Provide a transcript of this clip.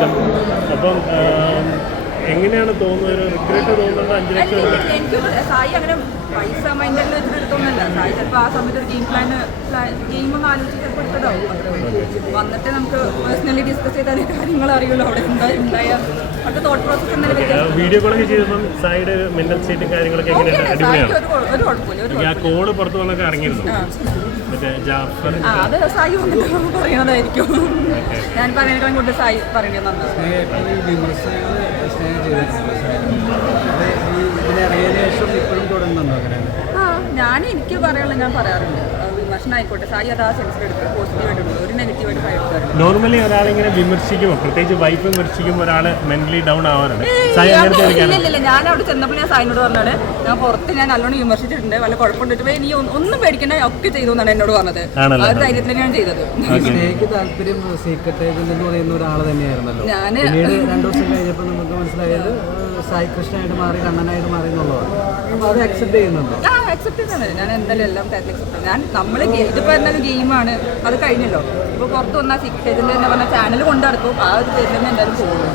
ലക്ഷം അപ്പം എങ്ങനെയാണ് തോന്നുന്നത്? ഒരു റിഗ്രറ്റ് തോന്നുന്നത് അഞ്ച് ലക്ഷം എനിക്ക് സായി അങ്ങനെ പൈസ മൈൻഡിൽ സായി ചിലപ്പോൾ ആ സമയത്ത് ഒരു ഗെയിം പ്ലാൻ ഗെയിം ഒന്ന് ആലോചിച്ച് ചിലപ്പോൾ എടുത്തതാവും അത്രേ വന്നിട്ട് നമുക്ക് പേഴ്സണലി ഡിസ്കസ് ചെയ്താൽ കാര്യങ്ങൾ അറിയുള്ളൂ അവിടെ എന്താ ഉണ്ടായ. അടുത്ത തോട്ട് പ്രോസസ് എന്തായാലും വീഡിയോ കോളൊക്കെ ചെയ്തപ്പം സായിയുടെ മെന്റൽ സ്റ്റേറ്റും കാര്യങ്ങളൊക്കെ എങ്ങനെയാണ് അടിപൊളിയാണ്? ഒരു കുഴപ്പമില്ല ആ കോൾ പുറത്തു വന്നൊക്കെ ഇറങ്ങിയിരുന്നു മറ്റേ ജാഫർ ആ അത് സായി വന്നിട്ട് ഞാൻ പറയുന്നതിനേക്കാളും കൂടുതൽ സായി പറയേണ്ടി നന്നാണ് ഞാൻ എനിക്ക് പറയാനുള്ള ഞാൻ പറയാറുണ്ട്. ആ, വിമർശനം ആയിക്കോട്ടെ സായി അത് ആ സെൻസിൽ എടുക്കും പോസിറ്റീവായിട്ടുള്ളൂ ഒരു നെഗറ്റീവായിട്ട് സായി എടുക്കാറുണ്ട് നോർമലി ഒരാളിങ്ങനെ വിമർശിക്കുമോ? പ്രത്യേകിച്ച് വൈഫ് വിമർശിക്കുമ്പോൾ ഒരാൾ മെന്റലി ഡൗൺ ആവാറുണ്ട് ഇല്ല ഞാൻ അവിടെ ചെന്നപ്പോൾ ഞാൻ സായിനോട് പറഞ്ഞാണ് ഞാൻ പുറത്ത് ഞാൻ നല്ലോണം വിമർശിച്ചിട്ടുണ്ട് വല്ല കുഴപ്പമുണ്ടിട്ട് നീ ഒന്നും പേടിക്കണ്ട ഒക്കെ ചെയ്തു എന്നാണ് എന്നോട് പറഞ്ഞത്. ആ ധൈര്യത്തിൽ ഞാൻ ചെയ്തത്. താല്പര്യം എന്ന് പറയുന്ന ഒരാൾ തന്നെയായിരുന്നല്ലോ. രണ്ടു ദിവസം കഴിഞ്ഞപ്പോൾ നമുക്ക് മനസ്സിലായത് ഏഹ്, സായി കൃഷ്ണനായിട്ട് മാറി കണ്ണനായിട്ട് മാറി എന്നുള്ളതാണ്. അപ്പോൾ അത് അക്സെപ്റ്റ് ചെയ്യുന്നുണ്ടോ? അക്സെപ്റ്റ് ചെയ്യുന്നത് ഞാൻ എന്തായാലും എല്ലാം കാര്യത്തിൽ അക്സെപ്റ്റ് ഞാൻ നമ്മൾ ഇതിപ്പോൾ എന്തായാലും ഗെയിമാണ്. അത് കഴിഞ്ഞല്ലോ. ഇപ്പോൾ പുറത്ത് വന്നാൽ സിക്സ് തന്നെ പറഞ്ഞാൽ ചാനൽ കൊണ്ടു നടക്കും. ആ ഒരു പേരിൽ തന്നെ എന്തായാലും പോകുള്ളൂ